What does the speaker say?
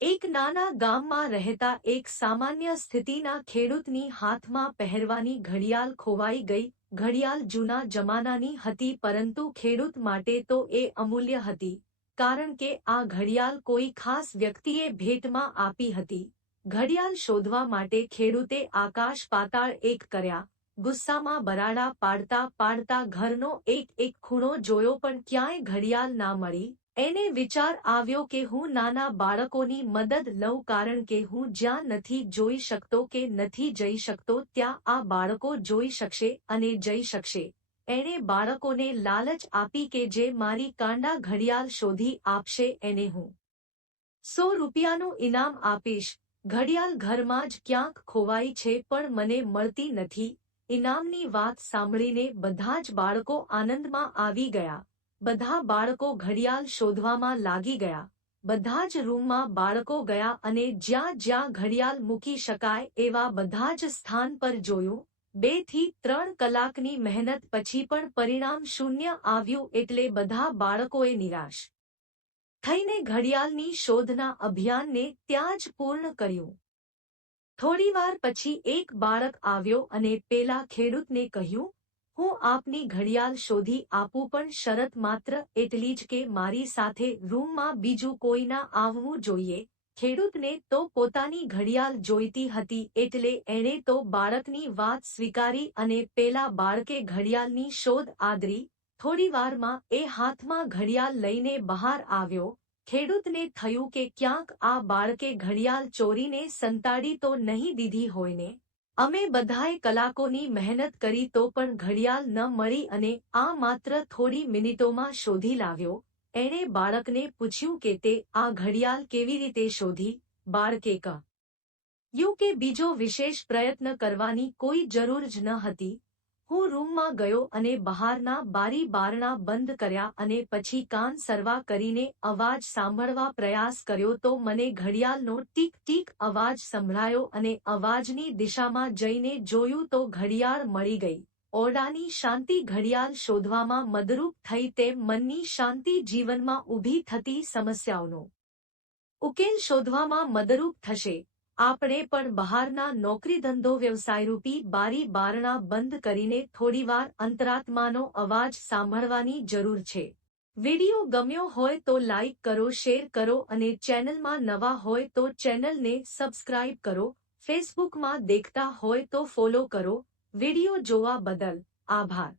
એક નાના ગામમાં રહેતા એક સામાન્ય સ્થિતિના ખેડૂતની હાથમાં પહેરવાની ઘડિયાળ ખોવાઈ ગઈ. ઘડિયાળ જૂના જમાનાની હતી, પરંતુ ખેડૂત માટે તો એ અમૂલ્ય હતી, કારણ કે આ ઘડિયાળ કોઈ ખાસ વ્યક્તિએ ભેટમાં આપી હતી. ઘડિયાળ શોધવા માટે ખેડૂતે આકાશ પાતાળ એક કર્યા. ગુસ્સામાં બરાડા પાડતા પાડતા ઘરનો એક ખૂણો જોયો, પણ ક્યાંય ઘડિયાળ ના મળી. એને વિચાર આવ્યો કે હું નાના બાળકોની મદદ લઉં, કારણ કે હું જ્યાં નથી જોઈ શકતો કે નથી જઈ શકતો ત્યાં આ બાળકો જોઈ શકશે અને જઈ શકશે. એણે બાળકોને લાલચ આપી કે જે મારી કાંડા ઘડિયાળ શોધી આપશે એને હું 100 રૂપિયાનું ઇનામ આપીશ. ઘડિયાળ ઘરમાં જ ક્યાંક ખોવાઈ છે, પણ મને મળતી નથી. ઇનામની વાત સાંભળીને બધા જ બાળકો આનંદમાં આવી ગયા. બધા બાળકો ઘડિયાળ શોધવામાં લાગી ગયા. બધા જ રૂમમાં બાળકો ગયા અને જ્યાં જ્યાં ઘડિયાળ મૂકી શકાય એવા બધા જ સ્થાન પર જોયું. 2 થી 3 કલાકની મહેનત પછી પણ પરિણામ શૂન્ય આવ્યું, એટલે બધા બાળકોએ નિરાશ થઈને ઘડિયાળની શોધના અભિયાનને ત્યાં જ પૂર્ણ કર્યું. થોડીવાર પછી એક બાળક આવ્યો અને પેલા ખેડૂતને કહ્યું, હું આપની ઘડિયાળ શોધી આપું, પણ શરત માત્ર એટલી જ કે મારી સાથે રૂમમાં બીજું કોઈ ના આવવું જોઈએ. ખેડૂતને તો પોતાની ઘડિયાળ જોઈતી હતી, એટલે એણે તો બાળકની વાત સ્વીકારી અને પેલા બાળકે ઘડિયાળની શોધ આદરી. થોડીવારમાં એ હાથમાં ઘડિયાળ લઈને બહાર આવ્યો. ખેડૂતને થયું કે ક્યાંક આ બાળકે ઘડિયાળ ચોરીને સંતાડી તો નહીં દીધી હોય ને. અમે બધાએ કલાકોની મહેનત કરી તો પણ ઘડિયાળ ન મળી, અને આ માત્ર થોડી મિનિટોમાં શોધી લાવ્યો. એણે બાળકને પૂછ્યું કે તે આ ઘડિયાળ કેવી રીતે શોધી. બાળકે કહ્યું કે બીજો વિશેષ પ્રયત્ન કરવાની કોઈ જરૂર જ ન હતી. હું રૂમમાં ગયો અને બહારના બારી બારણા બંધ કર્યા અને પછી કાન સરવા કરીને અવાજ સાંભળવા પ્રયાસ કર્યો તો મને ઘડિયાળનો ટીક ટીક અવાજ સંભળાયો અને અવાજની દિશામાં જઈને જોયું તો ઘડિયાળ મળી ગઈ. ઓરડાની શાંતિ ઘડિયાળ શોધવામાં મદરૂપ થઈ તેમ મનની શાંતિ જીવનમાં ઊભી થતી સમસ્યાઓનો ઉકેલ શોધવામાં મદરૂપ થશે. આપણે પણ બહારના નોકરી ધંધો વ્યવસાયરૂપી બારી બારણા બંધ કરીને થોડીવાર અંતરાત્માનો અવાજ સાંભળવાની જરૂર છે. વિડિયો ગમ્યો હોય તો લાઈક કરો, શેર કરો અને ચેનલમાં નવા હોય તો ચેનલને સબસ્ક્રાઇબ કરો. ફેસબુકમાં દેખતા હોય તો ફોલો કરો. વિડિયો જોવા બદલ આભાર.